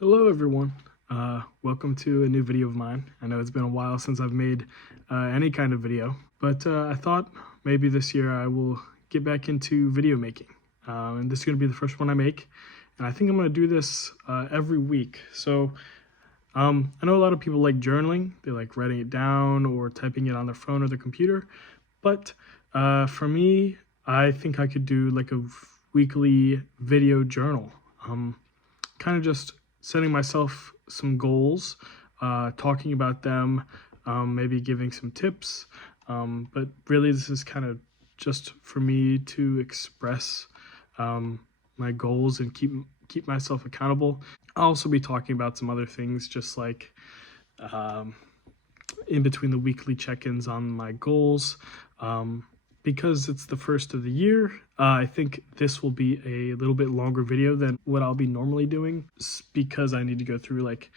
Hello everyone, welcome to a new video of mine. I know it's been a while since I've made any kind of video, but I thought maybe this year I will get back into video making. And this is going to be the first one I make, and I think I'm going to do this every week. So I know a lot of people like journaling, they like writing it down or typing it on their phone or their computer, but for me, I think I could do like a weekly video journal. Kind of just setting myself some goals, talking about them, maybe giving some tips. But really, this is kind of just for me to express my goals and keep myself accountable. I'll also be talking about some other things, just like in between the weekly check-ins on my goals. Because it's the first of the year, I think this will be a little bit longer video than what I'll be normally doing, because I need to go through like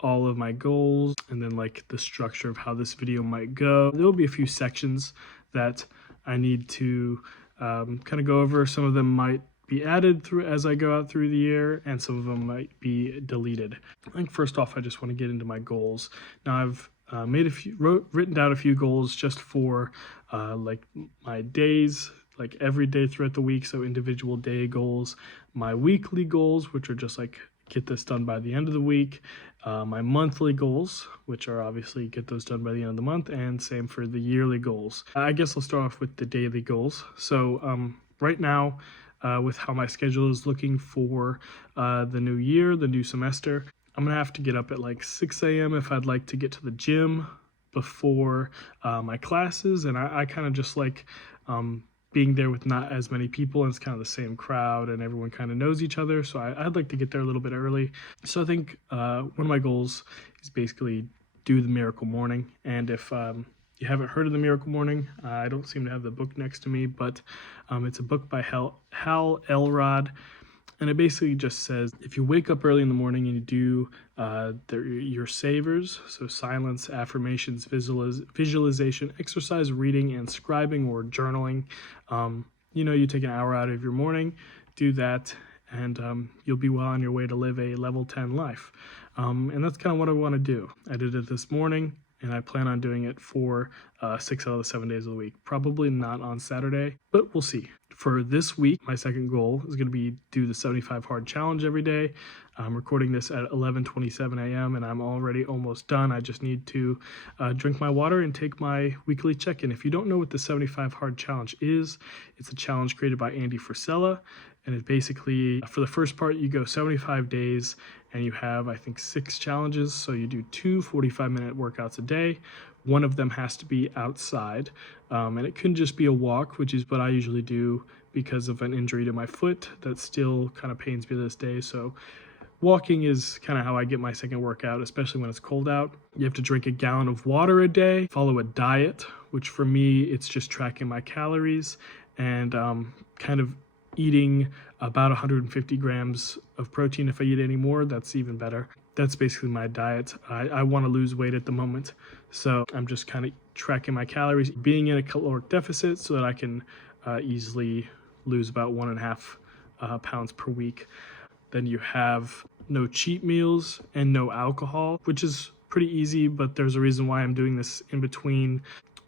all of my goals and then like the structure of how this video might go. There will be a few sections that I need to kind of go over. Some of them might be added through as I go out through the year, and some of them might be deleted. I think first off, I just want to get into my goals. Now I've written down a few goals just for like my days, like every day throughout the week, so individual day goals, my weekly goals, which are just like get this done by the end of the week, my monthly goals, which are obviously get those done by the end of the month, and same for the yearly goals. I guess I'll start off with the daily goals. So right now, with how my schedule is looking for the new year, the new semester, I'm gonna have to get up at like 6 a.m. if I'd like to get to the gym before my classes, and I kind of just like being there with not as many people, and it's kind of the same crowd and everyone kind of knows each other, so I'd like to get there a little bit early. So I think one of my goals is basically do the Miracle Morning. And if you haven't heard of the Miracle Morning, I don't seem to have the book next to me, but it's a book by Hal Elrod. And it basically just says, if you wake up early in the morning and you do your savers, so silence, affirmations, visualization, exercise, reading, and scribing or journaling, you take an hour out of your morning, do that, and you'll be well on your way to live a level 10 life. And that's kind of what I want to do. I did it this morning, and I plan on doing it for 6 out of the 7 days of the week. Probably not on Saturday, but we'll see. For this week, my second goal is going to be do the 75 hard challenge every day. I'm recording this at 11:27 a.m. and I'm already almost done. I just need to drink my water and take my weekly check-in. If you don't know what the 75 hard challenge is, it's a challenge created by Andy Frisella. And it basically, for the first part, you go 75 days and you have, I think, 6 challenges. So you do 2 45-minute workouts a day. One of them has to be outside, and it couldn't just be a walk, which is what I usually do because of an injury to my foot that still kind of pains me to this day. So walking is kind of how I get my second workout, especially when it's cold out. You have to drink a gallon of water a day, follow a diet, which for me, it's just tracking my calories and kind of eating about 150 grams of protein. If I eat any more, that's even better. That's basically my diet. I want to lose weight at the moment, so I'm just kind of tracking my calories, being in a caloric deficit so that I can easily lose about 1.5 pounds per week. Then you have no cheat meals and no alcohol, which is pretty easy, but there's a reason why I'm doing this in between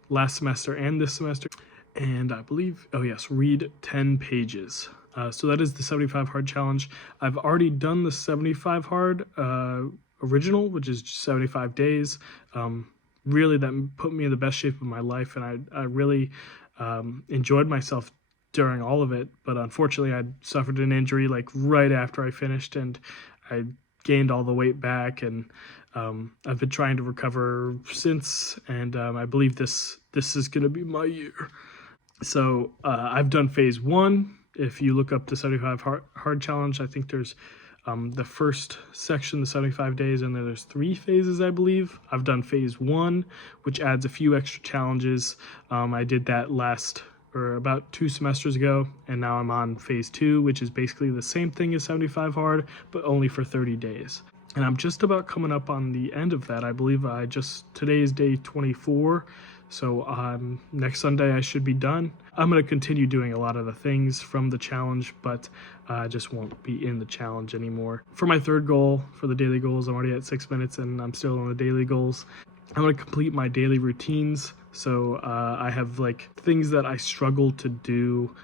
last semester and this semester. And I believe, oh yes, read 10 pages. So that is the 75 hard challenge. I've already done the 75 hard original, which is 75 days. Really, that put me in the best shape of my life, and I really enjoyed myself during all of it. But unfortunately, I suffered an injury like right after I finished, and I gained all the weight back, and I've been trying to recover since, and I believe this is going to be my year. So I've done phase 1. If you look up the 75 hard challenge, I think there's the first section, the 75 days, and then there's 3 phases, I believe. I've done phase 1, which adds a few extra challenges. I did that about 2 semesters ago, and now I'm on phase 2, which is basically the same thing as 75 hard, but only for 30 days. And I'm just about coming up on the end of that. I believe today is day 24. So next Sunday I should be done. I'm going to continue doing a lot of the things from the challenge, but I just won't be in the challenge anymore. For my third goal, for the daily goals, I'm already at 6 minutes and I'm still on the daily goals. I'm going to complete my daily routines. So I have like things that I struggle to do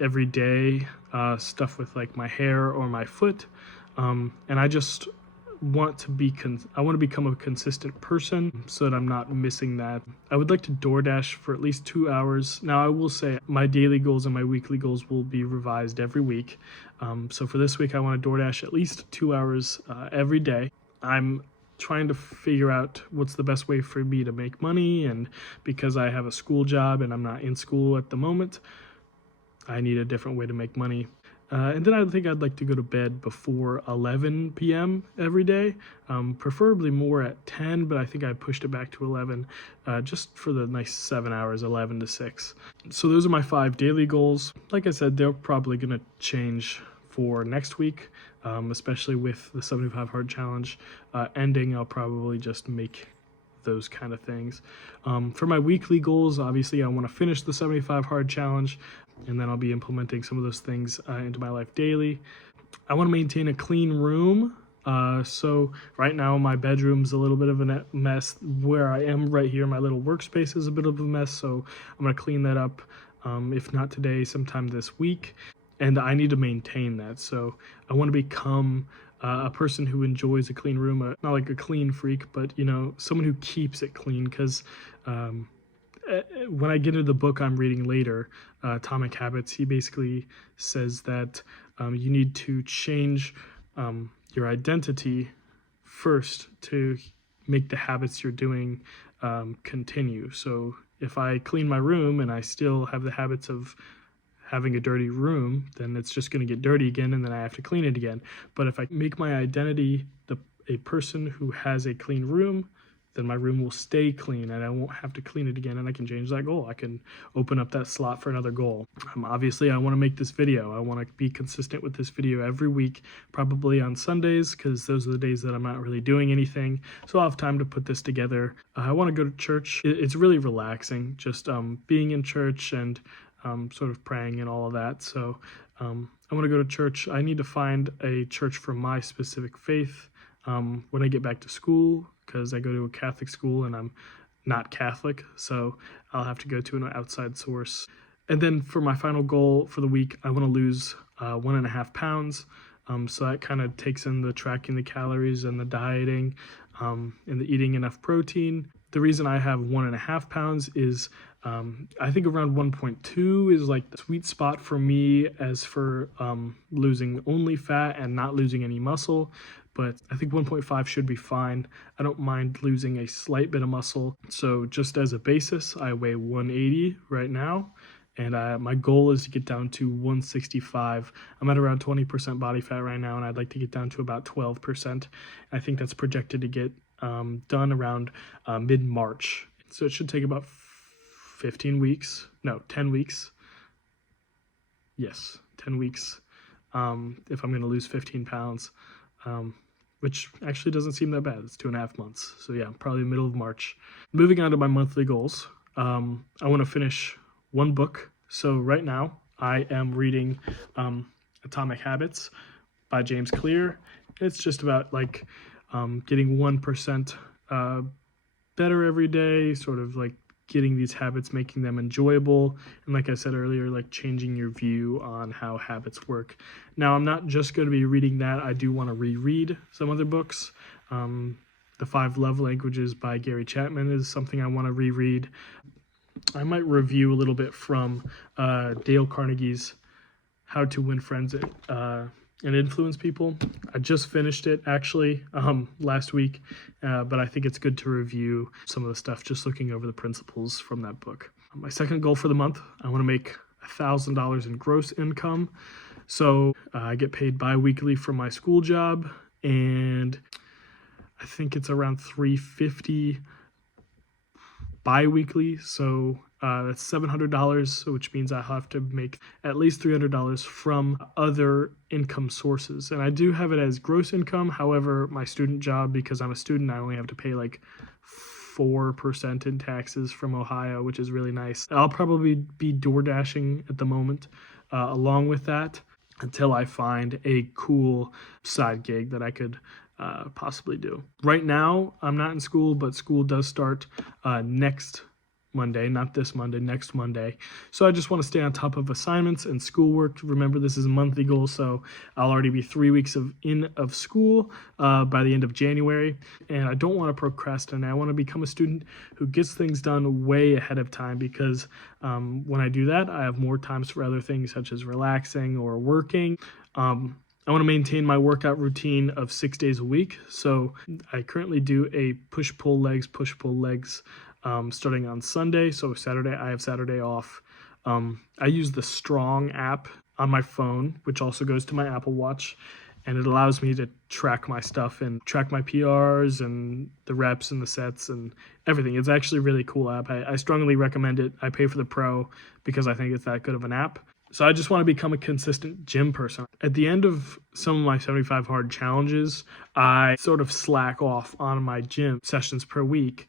every day, stuff with like my hair or my foot. And I just want to become a consistent person so that I'm not missing that. I would like to DoorDash for at least 2 hours. Now I will say my daily goals and my weekly goals will be revised every week. So for this week I want to DoorDash at least 2 hours every day. I'm trying to figure out what's the best way for me to make money, and because I have a school job and I'm not in school at the moment, I need a different way to make money. And then I think I'd like to go to bed before 11 p.m. every day, preferably more at 10, but I think I pushed it back to 11 just for the nice 7 hours, 11 to 6. So those are my 5 daily goals. Like I said, they're probably going to change for next week, especially with the 75 hard challenge ending. I'll probably just make those kind of things. For my weekly goals, obviously I want to finish the 75 hard challenge, and then I'll be implementing some of those things into my life daily. I want to maintain a clean room. So right now my bedroom's a little bit of a mess. Where I am right here, my little workspace is a bit of a mess, so I'm going to clean that up, if not today, sometime this week. And I need to maintain that. So I want to become a person who enjoys a clean room, not like a clean freak, but someone who keeps it clean. Because when I get into the book I'm reading later, Atomic Habits, he basically says that you need to change your identity first to make the habits you're doing continue. So if I clean my room and I still have the habits of having a dirty room, then it's just going to get dirty again, and then I have to clean it again. But if I make my identity a person who has a clean room, then my room will stay clean and I won't have to clean it again, and I can change that goal. I can open up that slot for another goal. Obviously, I want to make this video. I want to be consistent with this video every week, probably on Sundays, because those are the days that I'm not really doing anything. So I'll have time to put this together. I want to go to church. It's really relaxing, just being in church and sort of praying and all of that. So I want to go to church. I need to find a church for my specific faith when I get back to school, because I go to a Catholic school and I'm not Catholic, so I'll have to go to an outside source. And then for my final goal for the week, I want to lose 1.5 pounds. So that kind of takes in the tracking the calories and the dieting and the eating enough protein. The reason I have 1.5 pounds is I think around 1.2 is like the sweet spot for me as for losing only fat and not losing any muscle. But I think 1.5 should be fine. I don't mind losing a slight bit of muscle. So just as a basis, I weigh 180 right now. And my goal is to get down to 165. I'm at around 20% body fat right now, and I'd like to get down to about 12%. I think that's projected to get done around mid-March. So it should take about 10 weeks. Yes, 10 weeks if I'm going to lose 15 pounds. Which actually doesn't seem that bad. It's 2.5 months. So yeah, probably middle of March. Moving on to my monthly goals. I want to finish one book. So right now I am reading Atomic Habits by James Clear. It's just about like getting 1% better every day, sort of like getting these habits, making them enjoyable, and like I said earlier, like changing your view on how habits work. Now, I'm not just going to be reading that. I do want to reread some other books. The 5 Love Languages by Gary Chapman is something I want to reread. I might review a little bit from Dale Carnegie's How to Win Friends and Influence People. I just finished it actually last week, but I think it's good to review some of the stuff, just looking over the principles from that book. My second goal for the month, I want to make $1,000 in gross income. So I get paid bi-weekly for my school job, and I think it's around $350 bi-weekly. So that's $700, which means I have to make at least $300 from other income sources. And I do have it as gross income. However, my student job, because I'm a student, I only have to pay like 4% in taxes from Ohio, which is really nice. I'll probably be door dashing at the moment along with that until I find a cool side gig that I could possibly do. Right now, I'm not in school, but school does start next Monday, not this Monday, next Monday. So I just want to stay on top of assignments and schoolwork. Remember, this is a monthly goal, so I'll already be 3 weeks of school by the end of January. And I don't want to procrastinate. I want to become a student who gets things done way ahead of time, because when I do that, I have more times for other things such as relaxing or working. I want to maintain my workout routine of 6 days a week. So I currently do a push-pull legs, starting on Sunday. So Saturday, I have Saturday off. I use the Strong app on my phone, which also goes to my Apple Watch, and it allows me to track my stuff and track my PRs and the reps and the sets and everything. It's actually a really cool app. I strongly recommend it. I pay for the Pro because I think it's that good of an app. So I just want to become a consistent gym person. At the end of some of my 75 hard challenges, I sort of slack off on my gym sessions per week.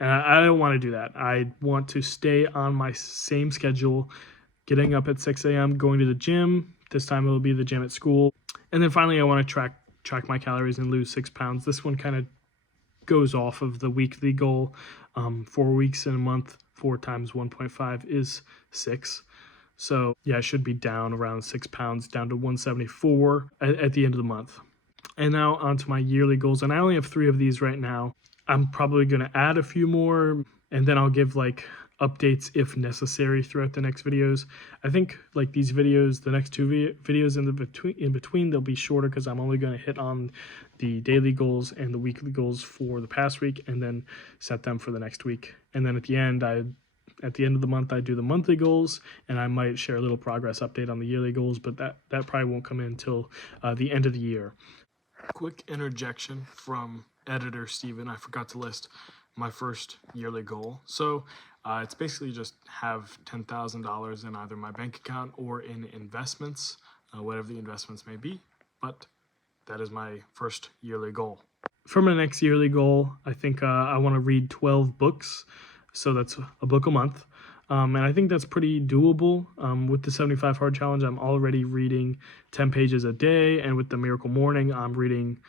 And I don't want to do that. I want to stay on my same schedule, getting up at 6 a.m., going to the gym. This time it'll be the gym at school. And then finally, I want to track my calories and lose 6 pounds. This one kind of goes off of the weekly goal. 4 weeks in a month, 4 times 1.5 is 6. So yeah, I should be down around 6 pounds, down to 174 at the end of the month. And now onto my yearly goals. And I only have 3 of these right now. I'm probably going to add a few more, and then I'll give like updates if necessary throughout the next videos. I think like these videos, the next 2 videos in between, they'll be shorter because I'm only going to hit on the daily goals and the weekly goals for the past week, and then set them for the next week. And then at the end of the month, I do the monthly goals, and I might share a little progress update on the yearly goals, but that probably won't come in until the end of the year. Quick interjection from editor Steven. I forgot to list my first yearly goal. So it's basically just have $10,000 in either my bank account or in investments, whatever the investments may be. But that is my first yearly goal. For my next yearly goal, I think I want to read 12 books. So that's a book a month. And I think that's pretty doable. With the 75 Hard Challenge, I'm already reading 10 pages a day. And with the Miracle Morning, I'm reading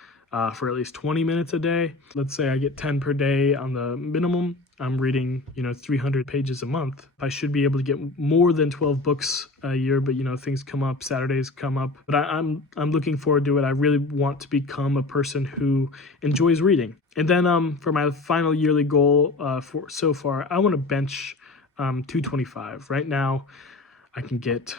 for at least 20 minutes a day. Let's say I get 10 per day on the minimum. I'm reading, 300 pages a month. I should be able to get more than 12 books a year, but, things come up, Saturdays come up. But I'm looking forward to it. I really want to become a person who enjoys reading. And then for my final yearly goal for so far, I want to bench 225. Right now, I can get,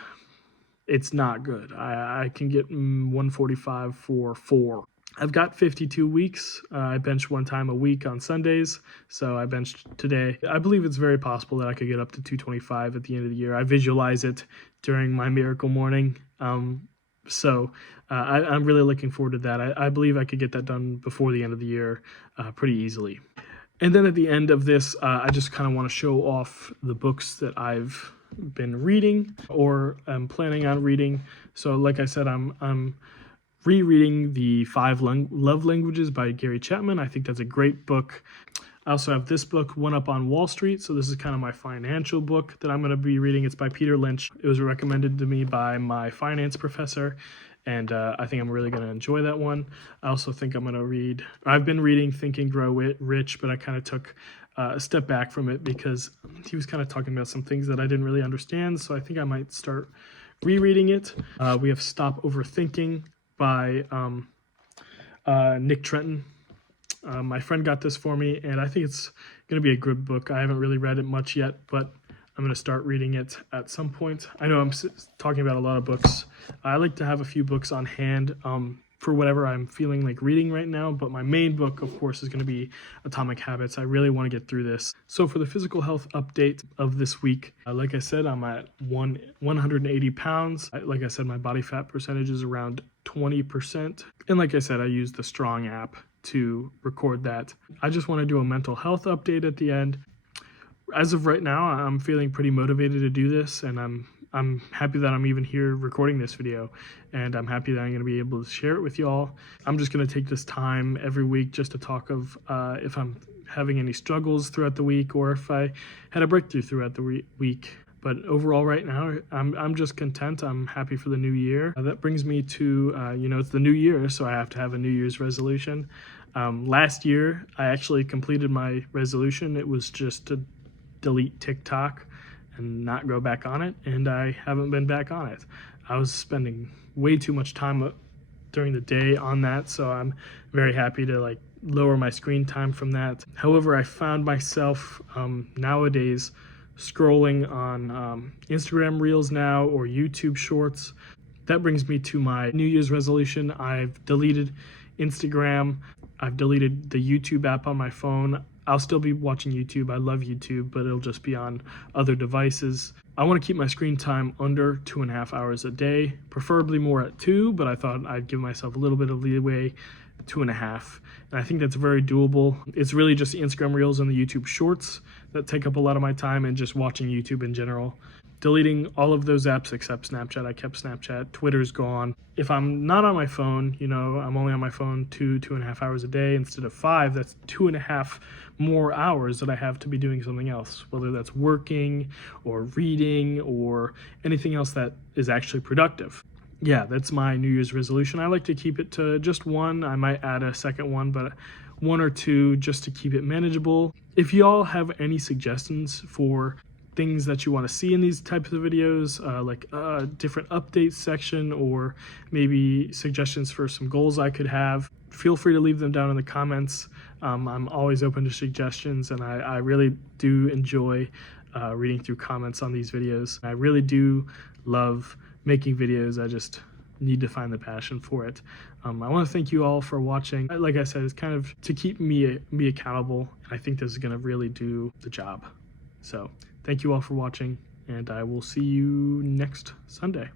it's not good. I can get 145 for 4. I've got 52 weeks. I bench 1 time a week on Sundays, so I benched today. I believe it's very possible that I could get up to 225 at the end of the year. I visualize it during my Miracle Morning, so I'm really looking forward to that. I believe I could get that done before the end of the year pretty easily. And then at the end of this, I just kind of want to show off the books that I've been reading or I'm planning on reading. So like I said, I'm rereading The 5 Love Languages by Gary Chapman. I think that's a great book. I also have this book, One Up on Wall Street. So this is kind of my financial book that I'm going to be reading. It's by Peter Lynch. It was recommended to me by my finance professor, and I think I'm really going to enjoy that one. I also think I'm going to read, I've been reading Think and Grow Rich, but I kind of took a step back from it because he was kind of talking about some things that I didn't really understand. So I think I might start rereading it. We have Stop Overthinking by Nick Trenton. My friend got this for me, and I think it's going to be a good book. I haven't really read it much yet, but I'm going to start reading it at some point. I know I'm talking about a lot of books. I like to have a few books on hand for whatever I'm feeling like reading right now, but my main book, of course, is going to be Atomic Habits. I really want to get through this. So for the physical health update of this week, like I said, I'm at 180 pounds. Like I said, my body fat percentage is around 20%. And like I said, I use the Strong app to record that. I just want to do a mental health update at the end. As of right now, I'm feeling pretty motivated to do this, and I'm I'm happy that I'm even here recording this video, and I'm happy that I'm going to be able to share it with y'all. I'm just going to take this time every week just to talk of if I'm having any struggles throughout the week, or if I had a breakthrough throughout the week. But overall, right now, I'm just content. I'm happy for the new year. That brings me to, it's the new year, so I have to have a New Year's resolution. Last year, I actually completed my resolution. It was just to delete TikTok and not go back on it, and I haven't been back on it. I was spending way too much time during the day on that, so I'm very happy to lower my screen time from that. However, I found myself nowadays scrolling on Instagram Reels now, or YouTube Shorts. That brings me to my New Year's resolution. I've deleted Instagram. I've deleted the YouTube app on my phone. I'll still be watching YouTube. I love YouTube, but it'll just be on other devices. I want to keep my screen time under 2.5 hours a day, preferably more at 2, but I thought I'd give myself a little bit of leeway, 2.5. And I think that's very doable. It's really just the Instagram Reels and the YouTube Shorts that take up a lot of my time, and just watching YouTube in general. Deleting all of those apps except Snapchat. I kept Snapchat. Twitter's gone. If I'm not on my phone, I'm only on my phone 2.5 hours a day instead of 5. That's 2.5 more hours that I have to be doing something else, whether that's working or reading or anything else that is actually productive. Yeah, that's my New Year's resolution. I like to keep it to just one. I might add a second one, but 1 or 2 just to keep it manageable. If y'all have any suggestions for things that you want to see in these types of videos, like a different updates section, or maybe suggestions for some goals I could have, feel free to leave them down in the comments. I'm always open to suggestions, and I really do enjoy reading through comments on these videos. I really do love making videos. I just need to find the passion for it. I want to thank you all for watching. Like I said, it's kind of to keep me accountable. I think this is going to really do the job. So thank you all for watching, and I will see you next Sunday.